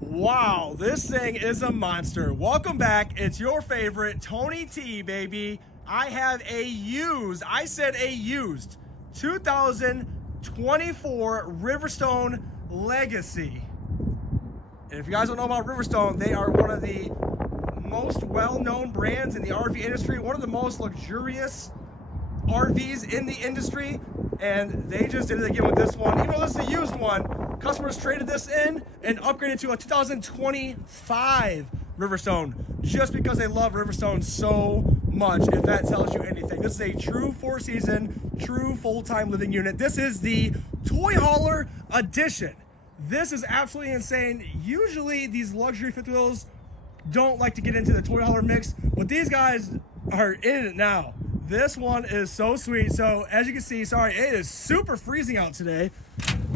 Wow, this thing is a monster. Welcome back. It's your favorite Tony T, baby. I have a used 2024 Riverstone Legacy. And if you guys don't know about Riverstone, they are one of the most well-known brands in the RV industry, one of the most luxurious RVs in the industry, and they just did it again with this one. Even though this is a used one, customers traded this in and upgraded to a 2025 Riverstone just because they love Riverstone so much, if that tells you anything. This is a true four-season, true full-time living unit. This is the Toy Hauler Edition. This is absolutely insane. Usually these luxury fifth wheels don't like to get into the toy hauler mix, but these guys are in it now. This one is so sweet. So as you can see, sorry, it is super freezing out today,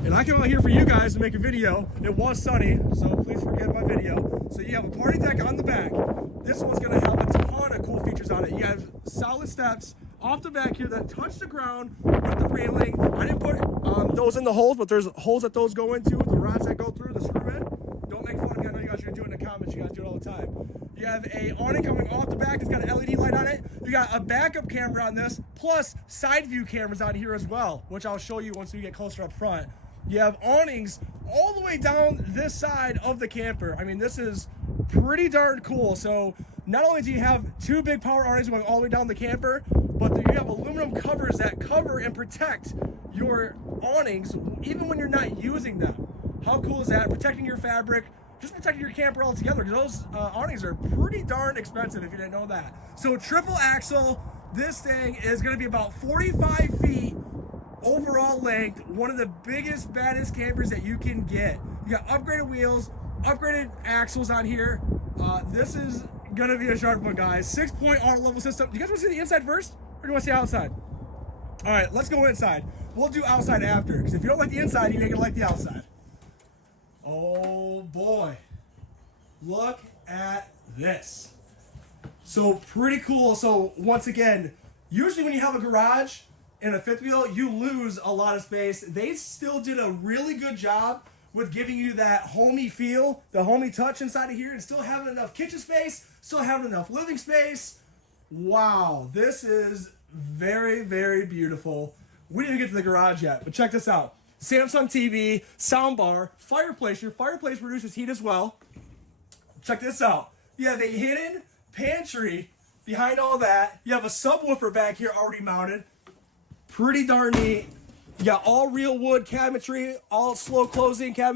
and I came out here for you guys to make a video. It was sunny, so please forgive my video. So you have a party deck on the back. This one's gonna have a ton of cool features on it. You have solid steps off the back here that touch the ground with the railing. I didn't put those in the holes, but there's holes that those go into, the rods that go through, the screw in. Don't make fun of me. I know you guys are doing it in the comments. You guys do it all the time. You have a awning coming off the back. It's got an LED light on it. You got a backup camera on this, plus side view cameras on here as well, which I'll show you once we get closer up front. You have awnings all the way down this side of the camper. I mean, this is pretty darn cool. So not only do you have two big power awnings going all the way down the camper, but you have aluminum covers that cover and protect your awnings even when you're not using them. How cool is that? Protecting your fabric, just protecting your camper altogether, because those awnings are pretty darn expensive if you didn't know that. So triple axle, this thing is gonna be about 45 feet overall length, one of the biggest, baddest campers that you can get. You got upgraded wheels, upgraded axles on here. This is gonna be a sharp one, guys. 6-point auto level system. Do you guys wanna see the inside first, or do you wanna see outside? All right, let's go inside. We'll do outside after, because if you don't like the inside, you ain't gonna like the outside. Oh boy, look at this. So pretty cool. So once again, usually when you have a garage and a fifth wheel, you lose a lot of space. They still did a really good job with giving you that homey feel, the homey touch inside of here, and still having enough kitchen space, still having enough living space. Wow, this is very, very beautiful. We didn't even get to the garage yet, but check this out. Samsung TV, soundbar, fireplace. Your fireplace produces heat as well. Check this out. You have a hidden pantry behind all that. You have a subwoofer back here already mounted. Pretty darn neat. You got all real wood cabinetry, all slow closing cabinets.